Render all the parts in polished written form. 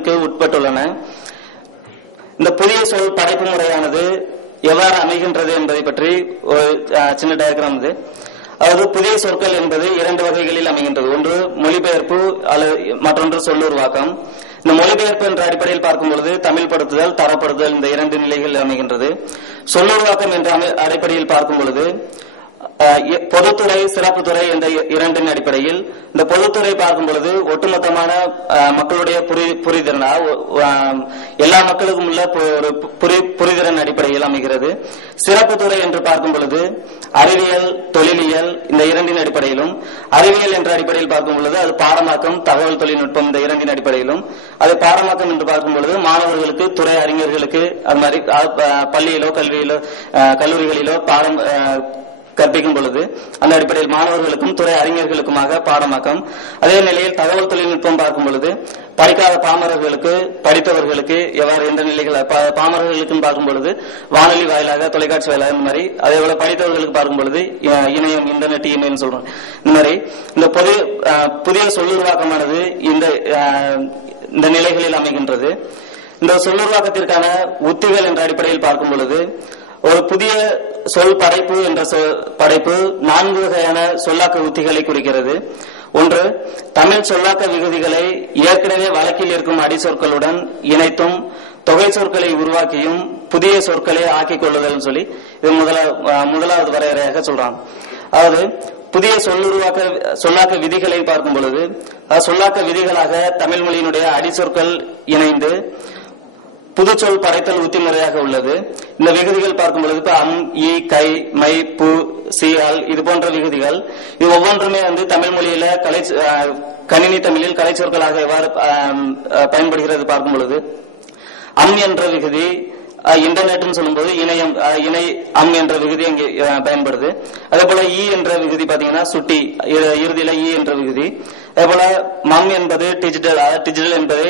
விதிகளுக்கு உட்பட்டுள்ளன. இந்த புதிய சொல் படைப்பு முறையானது எவ்வாறு அமைகின்றது என்பதை பற்றி ஒரு சின்ன டயக்ராம் இது. அதாவது புதிய சொற்கள் என்பது இரண்டு வகைகளில் அமைகின்றது. ஒன்று மொழிபெயர்ப்பு அல்லது மற்றொன்று சொல்லுருவாக்கம். இந்த மொழிபெயர்ப்பு என்ற அடிப்படையில் பார்க்கும் பொழுது தமிழ் படுத்துதல், தரப்படுத்துதல் இந்த இரண்டு நிலைகள் அமைகின்றது. சொல்லுருவாக்கம் என்ற அடிப்படையில் பார்க்கும் பொழுது பொதுத்துறை, சிறப்பு துறை என்ற இரண்டின் அடிப்படையில் இந்த பொதுத்துறை பார்க்கும் பொழுது ஒட்டுமொத்தமான மக்களுடைய புரிதிறன், எல்லா மக்களுக்கும் உள்ள ஒரு புரிதிறன் அடிப்படையில் அமைகிறது. சிறப்பு துறை என்று பார்க்கும் பொழுது அறிவியல், தொழிலியல் இந்த இரண்டின் அடிப்படையிலும், அறிவியல் என்ற அடிப்படையில் பார்க்கும் பொழுது அது பாடமாக்கம், தகவல் தொழில்நுட்பம் இந்த இரண்டின் அடிப்படையிலும், அது பாடமாக்கம் என்று பார்க்கும் பொழுது மாணவர்களுக்கு, துறை அறிஞர்களுக்கு அது மாதிரி பள்ளியிலோ கல்வியிலோ கல்லூரிகளிலோ பாடம் கற்பிக்கும் பொழுது அந்த அடிப்படையில் மாணவர்களுக்கும் துறை அறிஞர்களுக்குமாக பாடமாக்கம். அதே நிலையில் தகவல் தொழில்நுட்பம் பார்க்கும் பொழுது படிக்காத பாமரர்களுக்கு, படித்தவர்களுக்கு எவ்வாறு என்ற நிலைகள், பாமரர்களுக்கு பார்க்கும் பொழுது வானொலி வாயிலாக, தொலைக்காட்சி வாயிலாக இந்த மாதிரி, அதே போல படித்தவர்களுக்கு பார்க்கும் பொழுது இணையம், இன்டர்நெட், இமெயில் சொல்றோம். இந்த மாதிரி இந்த புதிய சொல்லுருவாக்கமானது இந்த நிலைகளில் அமைகின்றது. இந்த சொல்லுருவாக்கத்திற்கான உத்திகள் என்ற அடிப்படையில் பார்க்கும் பொழுது ஒரு புதிய சொல் படைப்பு என்ற படைப்பு 4 வகையான சொல்லாக்க உத்திகளை குறிக்கிறது. ஒன்று, தமிழ் சொல்லாக்க விகுதிகளை ஏற்கனவே வழக்கில் இருக்கும் அடி சொற்களுடன் இணைத்தும் தொகை சொற்களை உருவாக்கியும் புதிய சொற்களை ஆக்கிக் கொள்ளுதல் சொல்லி இது முதலாவது வரையறையாக சொல்றாங்க. அதாவது புதிய சொல்லாக்க விதிகளை பார்க்கும் பொழுது சொல்லாக்க விதிகளாக தமிழ் மொழியினுடைய அடி சொற்கள் இணைந்து புது சொல் படைத்தல் உத்தி முறையாக உள்ளது. இந்த விகுதிகள் பார்க்கும் பொழுது அம், ஈ, கை, மை, பு, சி, அல் இது போன்ற விகுதிகள் இது ஒவ்வொன்றுமே தமிழ் மொழியில கணினி தமிழில் கலை சொற்களாக எவ்வாறு பயன்படுகிறது பார்க்கும் பொழுது அம் என்ற விகுதி இன்டர்நெட் சொல்லும்போது இணை அம் என்ற விகுதி அங்கே பயன்படுது. அதே போல ஈ என்ற விகுதி பாத்தீங்கன்னா சுட்டி, இறுதியில ஈ என்ற விகுதி. அதே போல மம் என்பது டிஜிட்டல் என்பதை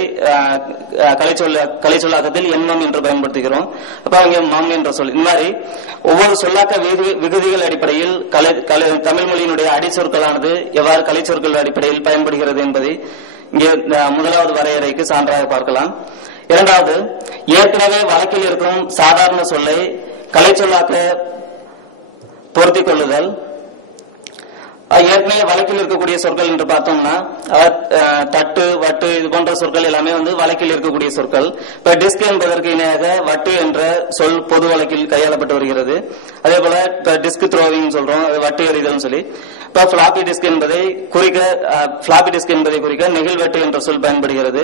கலை சொல்லாக்கத்தில் என்மம் என்று பயன்படுத்துகிறோம். அப்ப அங்கே மம் என்ற சொல். இந்த மாதிரி ஒவ்வொரு சொல்லாக்க விகுதிகள் அடிப்படையில் தமிழ் மொழியினுடைய அடி சொற்களானது எவ்வாறு கலை சொற்கள் அடிப்படையில் பயன்படுகிறது என்பதை இங்கே முதலாவது வரையறைக்கு சான்றாக பார்க்கலாம். இரண்டாவது, ஏற்கனவே வழக்கில் இருக்கும் சாதாரண சொல்லை கலை சொல்லாக்க பொருத்திக் கொள்ளுதல். ஏற்கனவே வழக்கில் இருக்கக்கூடிய சொற்கள் என்று பார்த்தோம்னா தட்டு, வட்டு இது போன்ற சொற்கள் எல்லாமே வழக்கில் இருக்கக்கூடிய சொற்கள். இப்ப டிஸ்க் என்பதற்கு இணையாக வட்டு என்ற சொல் பொது வழக்கில் கையாளப்பட்டு வருகிறது. அதே போல இப்ப டிஸ்க் த்ரோவிங் சொல்றோம், வட்டு எறிதல் சொல்லி. இப்ப பிளாப்பி டிஸ்க் என்பதை குறிக்க நெகிழ்வட்டு என்ற சொல் பயன்படுகிறது.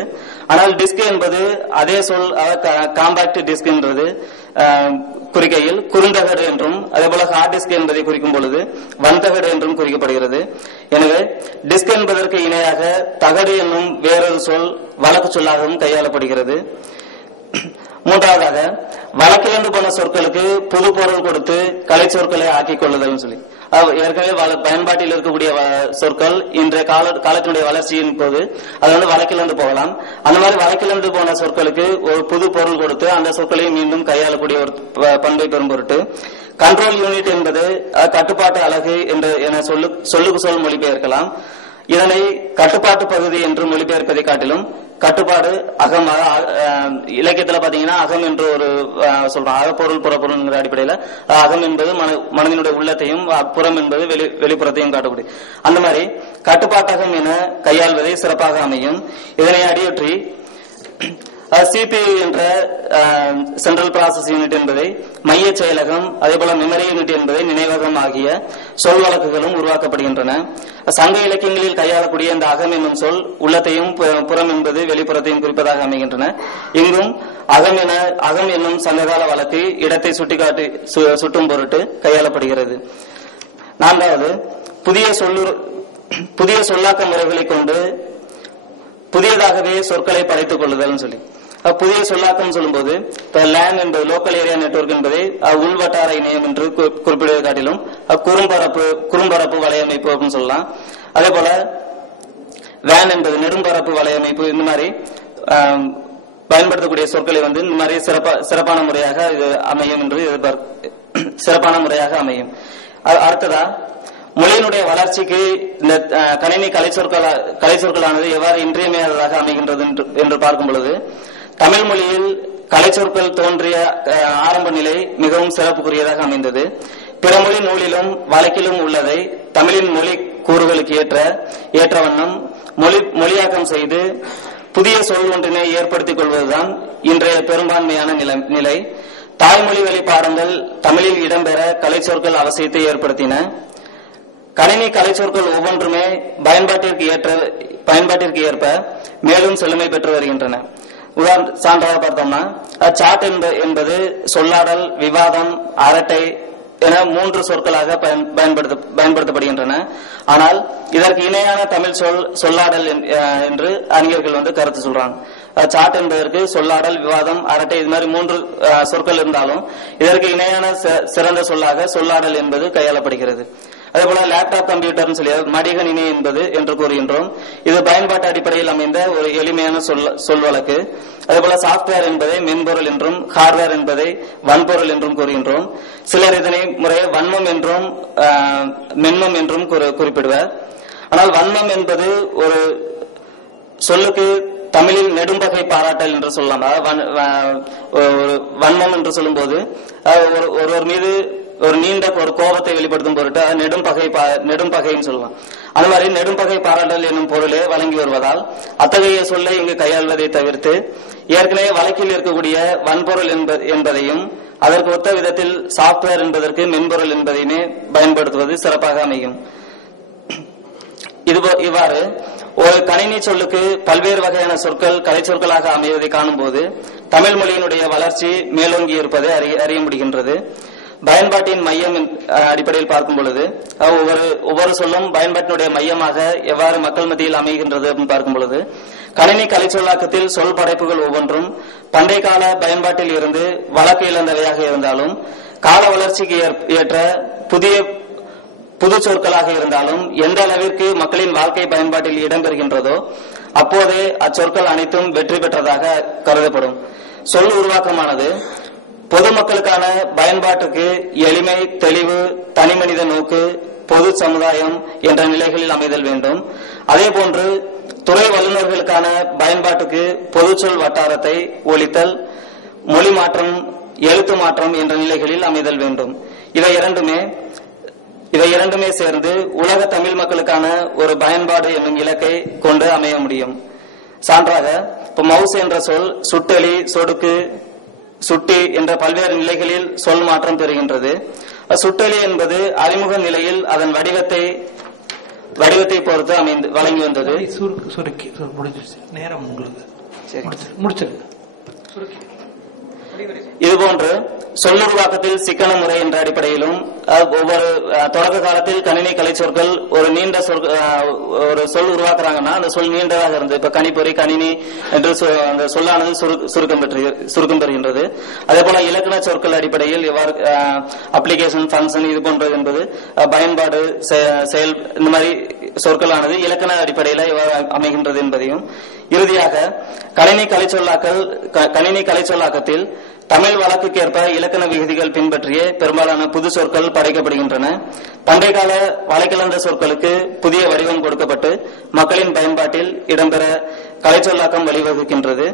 ஆனால் டிஸ்க் என்பது அதே சொல் காம்பாக்ட் டிஸ்க் என்றது குறிக்கையில் குறுந்தகடு என்றும், அதே போல ஹார்ட் டிஸ்க் என்பதை குறிக்கும் பொழுது வன்தகடு என்றும் குறிக்கப்படுகிறது. எனவே டிஸ்க் என்பதற்கு இணையாக தகடு என்னும் வேறொரு சொல் வழக்கு சொல்லாகவும் கையாளப்படுகிறது. மூன்றாவதாக, வழக்கிலிருந்து போன சொற்களுக்கு புது பொருள் கொடுத்து கலை சொற்களை ஆக்கிக் கொள்ளுதல் சொல்லி ஏற்கனவே பயன்பாட்டில் இருக்கக்கூடிய சொற்கள் இன்றைய காலத்தினுடைய வளர்ச்சியின் போது அது வழக்கிலிருந்து போகலாம். அந்த மாதிரி வழக்கிலிருந்து போன சொற்களுக்கு ஒரு புது பொருள் கொடுத்து அந்த சொற்களை மீண்டும் கையாளக்கூடிய ஒரு பண்பை பெறும் பொருட்டு கண்ட்ரோல் யூனிட் என்பது கட்டுப்பாட்டு அலகு என சொல்லுக்கு சொல் மொழிபெயர்க்கலாம். இதனை கட்டுப்பாட்டு பகுதி என்று மொழிபெயர்ப்பதை காட்டிலும் கட்டுப்பாடு அகம், இலக்கியத்துல பாத்தீங்கன்னா அகம் என்று ஒரு சொல்றோம், அகப்பொருள் புறப்பொருள் அடிப்படையில அகம் என்பது மனதினுடைய உள்ளத்தையும், புறம் என்பது வெளிப்புறத்தையும் காட்டக்கூடிய அந்த மாதிரி கட்டுப்பாட்டகம் என கையாள்வதை சிறப்பாக அமையும். இதனை அடியொற்றி சிபியு என்ற சென்ட்ரல் ப்ராசஸ் யூனிட் என்பதை மைய செயலகம், அதே போல மெமரி யூனிட் என்பதை நினைவகம் ஆகிய சொல் வழக்குகளும் உருவாக்கப்படுகின்றன. சங்க இலக்கியங்களில் கையாளக்கூடிய இந்த அகம் என்னும் சொல் உள்ளத்தையும் புறம் என்பது வெளிப்புறத்தையும் குறிப்பதாக அமைகின்றன. இங்கும் அகம் என்னும் சங்ககால வழக்கு இடத்தை சுட்டும் பொருட்டு கையாளப்படுகிறது. நான்காவது, புதிய சொல்லாக்க முறைகளை கொண்டு புதியதாகவே சொற்களை படைத்துக் கொள்ளுதல் சொல்லி புதிய சொல்லாக்கம் சொல்லும்போது லேன் என்பது லோக்கல் ஏரியா நெட்வொர்க் என்பதை உள்வட்டார இணையம் என்று குறிப்பிடுவதை காட்டிலும் குறும்பரப்பு வலையமைப்பு அப்படின்னு சொல்லலாம். அதே போல வேன் என்பது நெடும்பரப்பு வலையமைப்பு. இந்த மாதிரி பயன்படுத்தக்கூடிய சொற்களை இந்த மாதிரி சிறப்பான முறையாக இது அமையும் என்று சிறப்பான முறையாக அமையும். அடுத்ததா, மொழியினுடைய வளர்ச்சிக்கு இந்த கணினி கலைச்சொற்களானது எவ்வாறு இன்றியமையாததாக அமைகின்றது என்று பார்க்கும் பொழுது, தமிழ் மொழியில் கலைச்சொற்கள் தோன்றிய ஆரம்ப நிலை மிகவும் சிறப்புக்குரியதாக அமைந்தது. பிற மொழி நூலிலும் வழக்கிலும் உள்ளதை தமிழின் மொழி கூறுகளுக்கு ஏற்ற வண்ணம் மொழியாக்கம் செய்து புதிய சொல் ஒன்றினை ஏற்படுத்திக் கொள்வதுதான் இன்றைய பெரும்பான்மையான நிலை. தாய்மொழி வழி பாடங்கள் தமிழில் இடம்பெற கலைச்சொற்கள் அவசியத்தை ஏற்படுத்தின. கணினி கலைச்சொற்கள் ஒவ்வொன்றுமே பயன்பாட்டிற்கு ஏற்ப மேலும் செழுமை பெற்று வருகின்றன. சான்றாக பார்த்தோம்னா, சாட் என்பது சொல்லாடல், விவாதம், அரட்டை என 3 சொற்களாக பயன்படுத்தப்படுகின்றன. ஆனால் இதற்கு இணையான தமிழ் சொல்லாடல் என்று அறிஞர்கள் கருத்து சொல்றாங்க. சாட் என்பதற்கு சொல்லாடல், விவாதம், அரட்டை இது மாதிரி 3 சொற்கள் இருந்தாலும் இதற்கு இணையான சிறந்த சொல்லாக சொல்லாடல் என்பது கையாளப்படுகிறது. அதேபோல லேப்டாப் கம்ப்யூட்டர் சொல்லி மடிகணினி என்பது என்று கூறுகின்றோம். இது பயன்பாட்டு அடிப்படையில் அமைந்த ஒரு எளிமையான சொல் வழக்கு. அதேபோல சாப்ட்வேர் என்பதை மென்பொருள் என்றும், ஹார்ட்வேர் என்பதை வன்பொருள் என்றும் கூறுகின்றோம். சிலர் இதனை முறையே வன்மம் என்றும் மென்மம் என்றும் குறிப்பிடுவர். ஆனால் வன்மம் என்பது ஒரு சொல்லுக்கு தமிழில் நெடும்பகை பாராட்டல் என்று சொல்லலாம். வன்மம் என்று சொல்லும் போது ஒருவர் மீது ஒரு நீண்ட ஒரு கோபத்தை வெளிப்படுத்தும் பொருட்டு நெடும்பகைன்னு சொல்லலாம். அது மாதிரி நெடும்பகை பாராட்டல் என்னும் பொருளே வழங்கி வருவதால் அத்தகைய சொல்லை இங்கு கையாள்வதை தவிர்த்து ஏற்கனவே வழக்கில் இருக்கக்கூடிய வன்பொருள் என்பதையும் அதற்கு ஒத்த விதத்தில் சாப்ட்வேர் என்பதற்கு மென்பொருள் என்பதையுமே பயன்படுத்துவது சிறப்பாக அமையும். இவ்வாறு ஒரு கணினி சொல்லுக்கு பல்வேறு வகையான சொற்கள் கலைச்சொற்களாக அமைவதை காணும் போது தமிழ் மொழியினுடைய வளர்ச்சி மேலோங்கி இருப்பதை அறிய முடிகின்றது. பயன்பாட்டின் மையம் அடிப்படையில் பார்க்கும் பொழுது ஒவ்வொரு சொல்லும் பயன்பாட்டினுடைய மையமாக எவ்வாறு மக்கள் மத்தியில் அமைகின்றது அப்படின்னு பார்க்கும் பொழுது, கணினி கலைச்சொல்லாக்கத்தில் சொல் படைப்புகள் ஒவ்வொன்றும் பண்டைய கால பயன்பாட்டில் இருந்து வழக்கு இழந்தவையாக இருந்தாலும் கால வளர்ச்சிக்கு ஏற்ற புது சொற்களாக இருந்தாலும் எந்த அளவிற்கு மக்களின் வாழ்க்கை பயன்பாட்டில் இடம்பெறுகின்றதோ அப்போதே அச்சொற்கள் அனைத்தும் வெற்றி பெற்றதாக கருதப்படும். சொல் உருவாக்கமானது பொதுமக்களுக்கான பயன்பாட்டுக்கு எளிமை, தெளிவு, தனிமனித நோக்கு, பொது சமுதாயம் என்ற நிலைகளில் அமைதல் வேண்டும். அதேபோன்று துறை வல்லுநர்களுக்கான பயன்பாட்டுக்கு பொது சொல் வட்டாரத்தை ஒழித்தல், மொழி மாற்றம், எழுத்து மாற்றம் என்ற நிலைகளில் அமைதல் வேண்டும். இவை இரண்டுமே சேர்ந்து உலக தமிழ் மக்களுக்கான ஒரு பயன்பாடு என்னும் இலக்கை கொண்டு அமைய முடியும். சான்றாக இப்ப மவுஸ் என்ற சொல் சுட்டெளி, சொடுக்கு, சுட்டி என்ற பல்வேறு நிலைகளில் சொல் மாற்றம் பெறுகின்றது. சுட்டெளி என்பது அறிமுக நிலையில் அதன் வடிவத்தை பொறுத்து வழங்கி வந்தது. இதுபோன்று சொல்லுருவாக்கத்தில் சிக்கன முறை என்ற அடிப்படையிலும் ஒவ்வொரு தொடக்க காலத்தில் கணினி கலைச்சொற்கள் ஒரு நீண்ட ஒரு சொல் உருவாக்குறாங்கன்னா அந்த சொல் நீண்டதாக இருந்தது. இப்ப கணிப்பொறி, கணினி என்று அந்த சொல்லானது சுருக்கம் பெறுகின்றது. அதே போல இலக்கண சொற்கள் அடிப்படையில் எவ்வாறு அப்ளிகேஷன், ஃபங்க்ஷன் இது போன்றது என்பது பயன்பாடு, செயல் இந்த மாதிரி சொற்களானது இலக்கண அடிப்படையில் எவ்வாறு அமைகின்றது என்பதையும், இறுதியாக கணினி கலைச்சொல்லாக்கத்தில் தமிழ் வழக்குக்கேற்ப இலக்கண விகுதிகள் பின்பற்றிய பெரும்பாலான புது சொற்கள் படைக்கப்படுகின்றன. பண்டைய கால வழக்கிழந்த சொற்களுக்கு புதிய வடிவம் கொடுக்கப்பட்டு மக்களின் பயன்பாட்டில் இடம்பெற கலைச்சொல்லாக்கம் வழிவகுக்கின்றது.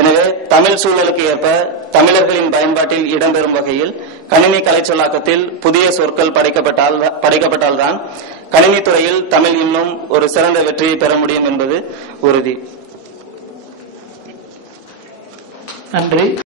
எனவே தமிழ் சூழலுக்கு ஏற்ப தமிழர்களின் பயன்பாட்டில் இடம்பெறும் வகையில் கணினி கலைச்சொல்லாக்கத்தில் புதிய சொற்கள் படைக்கப்பட்டால்தான் கணினி துறையில் தமிழ் இன்னும் ஒரு சிறந்த வெற்றியை பெற முடியும் என்பது உறுதி. நன்றி.